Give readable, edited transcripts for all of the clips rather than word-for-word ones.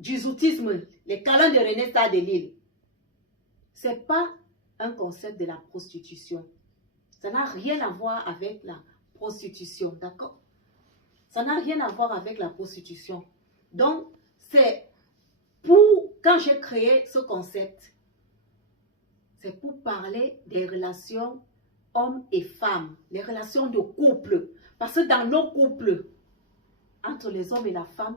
du zoutisme, les câlins de René Star de Lille, ce n'est pas un concept de la prostitution. Ça n'a rien à voir avec la prostitution, d'accord? Ça n'a rien à voir avec la prostitution. Donc, c'est pour, quand j'ai créé ce concept, c'est pour parler des relations hommes et femmes, les relations de couple. Parce que dans nos couples, entre les hommes et la femme,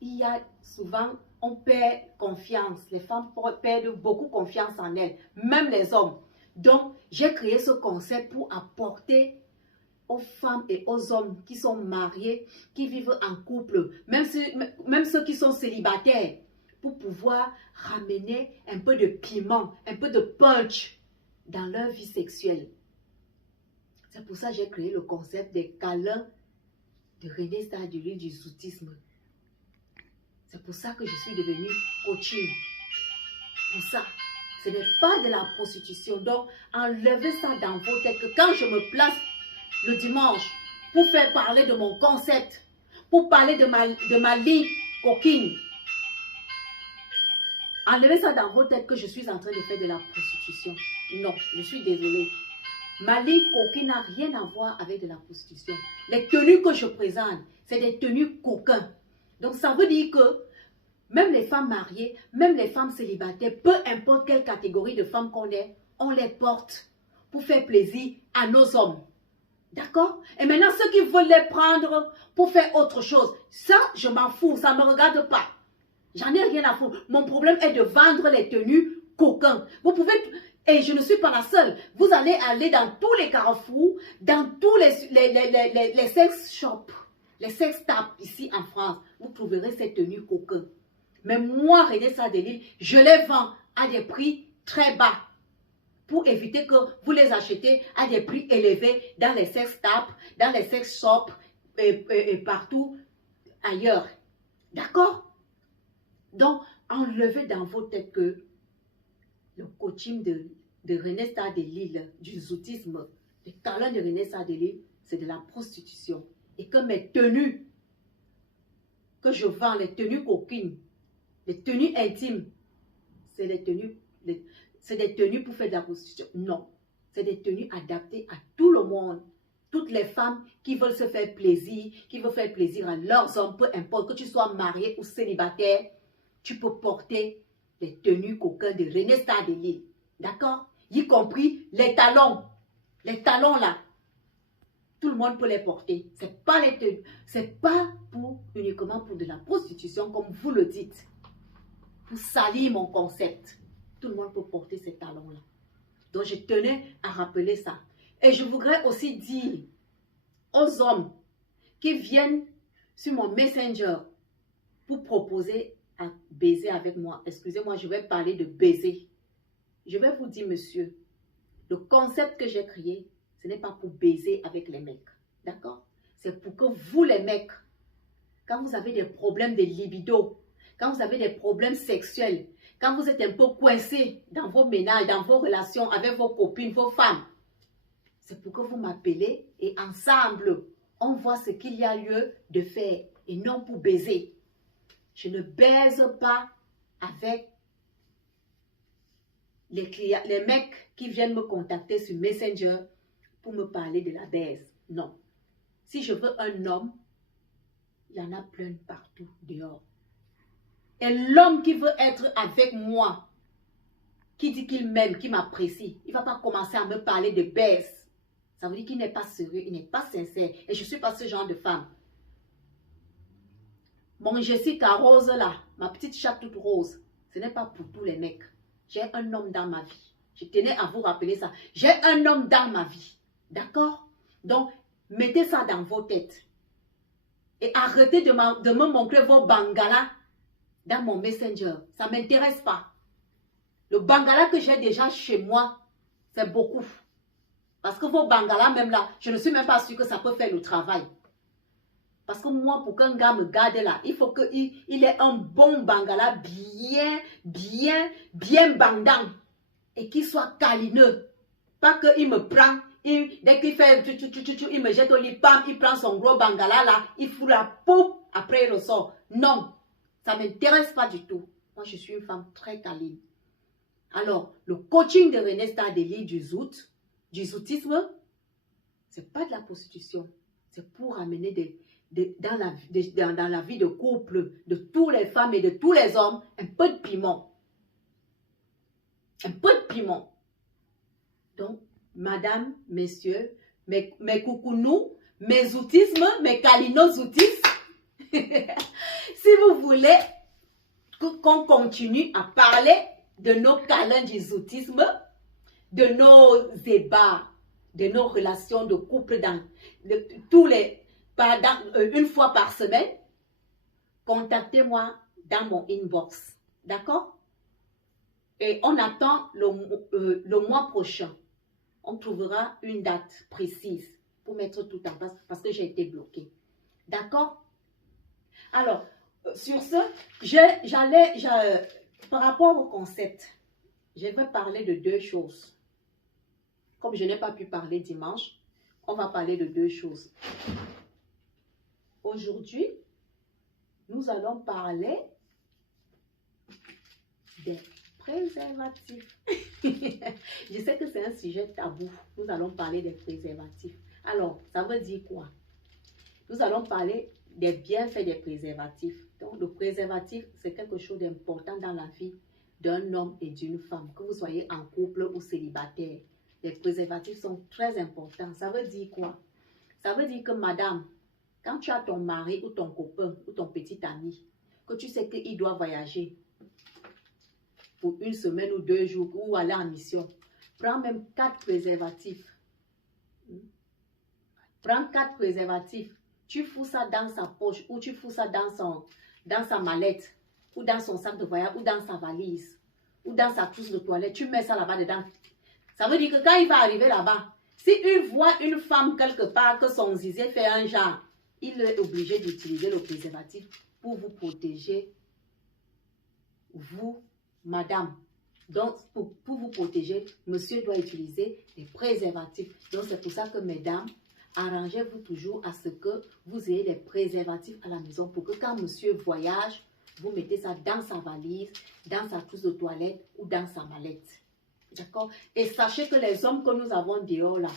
il y a souvent, on perd confiance. Les femmes perdent beaucoup confiance en elles, même les hommes. Donc, j'ai créé ce concept pour apporter aux femmes et aux hommes qui sont mariés, qui vivent en couple, même ceux qui sont célibataires, pour pouvoir ramener un peu de piment, un peu de punch dans leur vie sexuelle. C'est pour ça que j'ai créé le concept des câlins de René Star de Lille du zoutisme. C'est pour ça que je suis devenue coaching. Pour ça, ce n'est pas de la prostitution. Donc, enlevez ça dans vos têtes que quand je me place le dimanche pour faire parler de mon concept, pour parler de ma ligne coquine, enlevez ça dans vos têtes que je suis en train de faire de la prostitution. Non, je suis désolée. Ma ligne coquine n'a rien à voir avec de la prostitution. Les tenues que je présente, c'est des tenues coquins. Donc, ça veut dire que même les femmes mariées, même les femmes célibataires, peu importe quelle catégorie de femmes qu'on est, on les porte pour faire plaisir à nos hommes. D'accord? Et maintenant, ceux qui veulent les prendre pour faire autre chose, ça, je m'en fous, ça ne me regarde pas. J'en ai rien à foutre. Mon problème est de vendre les tenues coquins. Vous pouvez, et je ne suis pas la seule, vous allez aller dans tous les carrefours, dans tous les sex shops, les sex taps ici en France, vous trouverez ces tenues coquins. Mais moi, René Star de Lille, je les vends à des prix très bas pour éviter que vous les achetez à des prix élevés dans les sex taps, dans les sex shops et partout ailleurs. D'accord? Donc, enlevez dans vos têtes que le coaching de René Star de Lille, du zoutisme, le câlin de René Star de Lille, c'est de la prostitution. Et que mes tenues que je vends, les tenues coquines, les tenues intimes, c'est des tenues pour faire de la prostitution. Non, c'est des tenues adaptées à tout le monde. Toutes les femmes qui veulent se faire plaisir, qui veulent faire plaisir à leurs hommes, peu importe que tu sois marié ou célibataire, tu peux porter les tenues coquins de René Star de Lille. D'accord? Y compris les talons. Les talons là. Tout le monde peut les porter. C'est pas les tenues. C'est pas uniquement pour de la prostitution, comme vous le dites. Pour salir mon concept. Tout le monde peut porter ces talons-là. Donc, je tenais à rappeler ça. Et je voudrais aussi dire aux hommes qui viennent sur mon Messenger pour proposer à baiser avec moi. Excusez-moi, je vais parler de baiser. Je vais vous dire, monsieur, le concept que j'ai créé, ce n'est pas pour baiser avec les mecs. D'accord? C'est pour que vous, les mecs, quand vous avez des problèmes de libido, quand vous avez des problèmes sexuels, quand vous êtes un peu coincé dans vos ménages, dans vos relations avec vos copines, vos femmes, c'est pour que vous m'appelez et ensemble, on voit ce qu'il y a lieu de faire et non pour baiser. Je ne baise pas avec les mecs qui viennent me contacter sur Messenger pour me parler de la baise. Non. Si je veux un homme, il y en a plein partout dehors. Et l'homme qui veut être avec moi, qui dit qu'il m'aime, qui m'apprécie, il ne va pas commencer à me parler de baisse. Ça veut dire qu'il n'est pas sérieux, il n'est pas sincère. Et je ne suis pas ce genre de femme. Mon Jessica Rose là, ma petite chatte toute rose, ce n'est pas pour tous les mecs. J'ai un homme dans ma vie. Je tenais à vous rappeler ça. J'ai un homme dans ma vie. D'accord? Donc, mettez ça dans vos têtes. Et arrêtez de me montrer vos bangalas dans mon Messenger. Ça ne m'intéresse pas. Le bangala que j'ai déjà chez moi, c'est beaucoup. Parce que vos bangalas, même là, je ne suis même pas sûre que ça peut faire le travail. Parce que moi, pour qu'un gars me garde là, il faut qu'il ait un bon bangala bien bandant. Et qu'il soit câlineux. Pas qu'il me prend, dès qu'il fait, il me jette au lit, pam, il prend son gros bangala là, il fout la poupe, après il ressort. Non. Ça ne m'intéresse pas du tout. Moi, je suis une femme très câline. Alors, le coaching de René Stardeli du zoutisme, ce n'est pas de la prostitution. C'est pour amener dans la vie de couple de toutes les femmes et de tous les hommes, un peu de piment. Un peu de piment. Donc, madame, messieurs, mes coucounous, mes zoutismes, mes câlinozoutistes, si vous voulez qu'on continue à parler de nos câlins du zoutisme, de nos débats, de nos relations de couple une fois par semaine, contactez-moi dans mon inbox. D'accord? Et on attend le mois prochain. On trouvera une date précise pour mettre tout en place parce que j'ai été bloquée. D'accord? Alors, sur ce, par rapport au concept, je vais parler de deux choses. Comme je n'ai pas pu parler dimanche, on va parler de deux choses. Aujourd'hui, nous allons parler des préservatifs. Je sais que c'est un sujet tabou. Nous allons parler des préservatifs. Alors, ça veut dire quoi? Nous allons parler des bienfaits des préservatifs. Donc, le préservatif, c'est quelque chose d'important dans la vie d'un homme et d'une femme. Que vous soyez en couple ou célibataire, les préservatifs sont très importants. Ça veut dire quoi? Ça veut dire que, madame, quand tu as ton mari ou ton copain ou ton petit ami, que tu sais qu'il doit voyager pour une semaine ou 2 jours ou aller en mission, prends même 4 préservatifs. Prends 4 préservatifs. Tu fous ça dans sa poche ou tu fous ça dans sa mallette ou dans son sac de voyage ou dans sa valise ou dans sa trousse de toilette. Tu mets ça là-bas dedans. Ça veut dire que quand il va arriver là-bas, si il voit une femme quelque part que son zizi fait un genre, il est obligé d'utiliser le préservatif pour vous protéger, vous, madame. Donc, pour vous protéger, monsieur doit utiliser des préservatifs. Donc, c'est pour ça que, mesdames, arrangez-vous toujours à ce que vous ayez des préservatifs à la maison pour que quand monsieur voyage, vous mettez ça dans sa valise, dans sa trousse de toilette ou dans sa mallette. D'accord? Et sachez que les hommes que nous avons dehors là,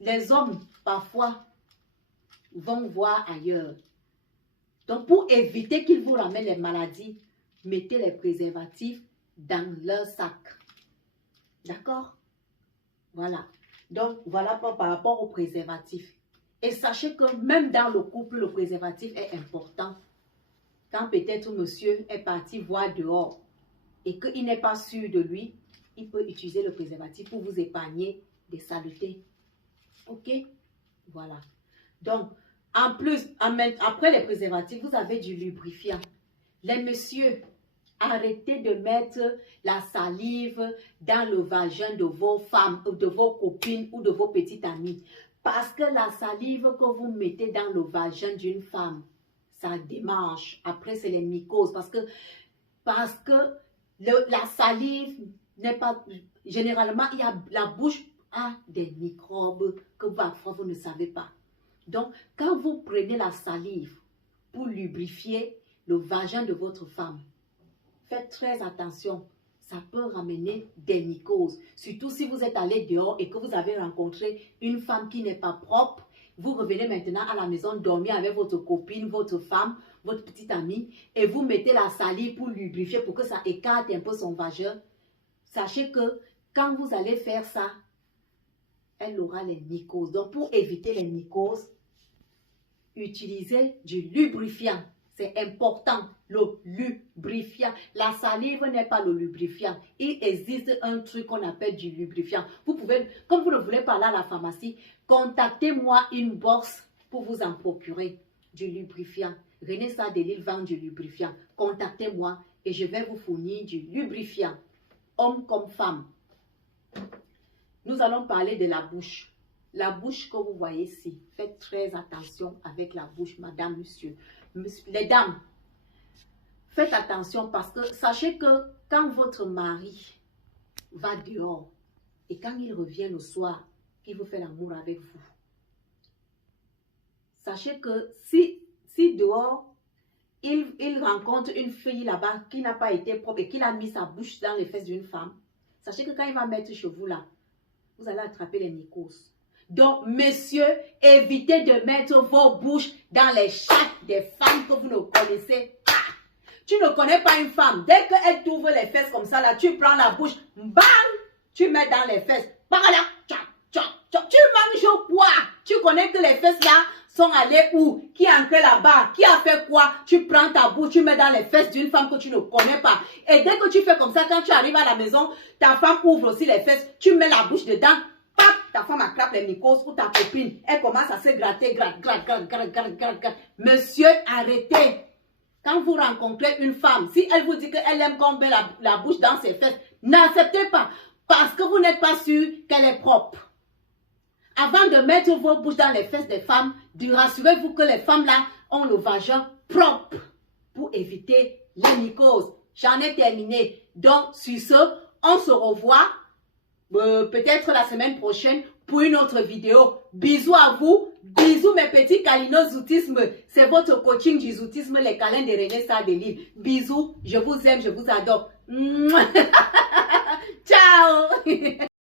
les hommes parfois vont voir ailleurs. Donc, pour éviter qu'ils vous ramènent les maladies, mettez les préservatifs dans leur sac. D'accord? Voilà. Donc, voilà par rapport aux préservatifs. Et sachez que même dans le couple, le préservatif est important. Quand peut-être monsieur est parti voir dehors et qu'il n'est pas sûr de lui, il peut utiliser le préservatif pour vous épargner des saletés. Ok? Voilà. Donc, en plus, après les préservatifs, vous avez du lubrifiant. Les messieurs, arrêtez de mettre la salive dans le vagin de vos femmes, ou de vos copines ou de vos petites amies. Parce que la salive que vous mettez dans le vagin d'une femme, ça démange. Après, c'est les mycoses. Parce que la salive n'est pas... Généralement, la bouche a des microbes que parfois vous ne savez pas. Donc, quand vous prenez la salive pour lubrifier le vagin de votre femme, faites très attention. Ça peut ramener des mycoses. Surtout si vous êtes allé dehors et que vous avez rencontré une femme qui n'est pas propre. Vous revenez maintenant à la maison dormir avec votre copine, votre femme, votre petite amie. Et vous mettez la salive pour lubrifier, pour que ça écarte un peu son vagin. Sachez que quand vous allez faire ça, elle aura les mycoses. Donc pour éviter les mycoses, utilisez du lubrifiant. C'est important, le lubrifiant. La salive n'est pas le lubrifiant. Il existe un truc qu'on appelle du lubrifiant. Vous pouvez, comme vous ne voulez pas aller à la pharmacie, contactez-moi une box pour vous en procurer du lubrifiant. René Stardeli vend du lubrifiant. Contactez-moi et je vais vous fournir du lubrifiant, homme comme femme. Nous allons parler de la bouche. La bouche que vous voyez ici, faites très attention avec la bouche, madame, monsieur. Les dames, faites attention parce que sachez que quand votre mari va dehors et quand il revient le soir, qu'il veut faire l'amour avec vous, sachez que si dehors, il rencontre une fille là-bas qui n'a pas été propre et qui a mis sa bouche dans les fesses d'une femme, sachez que quand il va mettre chez vous là, vous allez attraper les mycoses. Donc, messieurs, évitez de mettre vos bouches dans les chattes des femmes que vous ne connaissez pas. Tu ne connais pas une femme. Dès qu'elle t'ouvre les fesses comme ça, là, tu prends la bouche, bam, tu mets dans les fesses. Tu manges quoi? Tu connais que les fesses là sont allées où? Qui est entré là-bas? Qui a fait quoi? Tu prends ta bouche, tu mets dans les fesses d'une femme que tu ne connais pas. Et dès que tu fais comme ça, quand tu arrives à la maison, ta femme ouvre aussi les fesses, tu mets la bouche dedans, pap, ta femme attrape les mycoses ou ta copine. Elle commence à se gratter, gratte. Monsieur, arrêtez. Quand vous rencontrez une femme, si elle vous dit qu'elle aime qu'on met la bouche dans ses fesses, n'acceptez pas. Parce que vous n'êtes pas sûr qu'elle est propre. Avant de mettre vos bouches dans les fesses des femmes, rassurez-vous que les femmes là ont le vagin propre pour éviter les mycoses. J'en ai terminé. Donc, sur ce, on se revoit peut-être la semaine prochaine pour une autre vidéo. Bisous à vous. Bisous mes petits câlinos zoutisme. C'est votre coaching du zoutisme, les câlins de René Sardelivre. Bisous. Je vous aime, je vous adore. Ciao.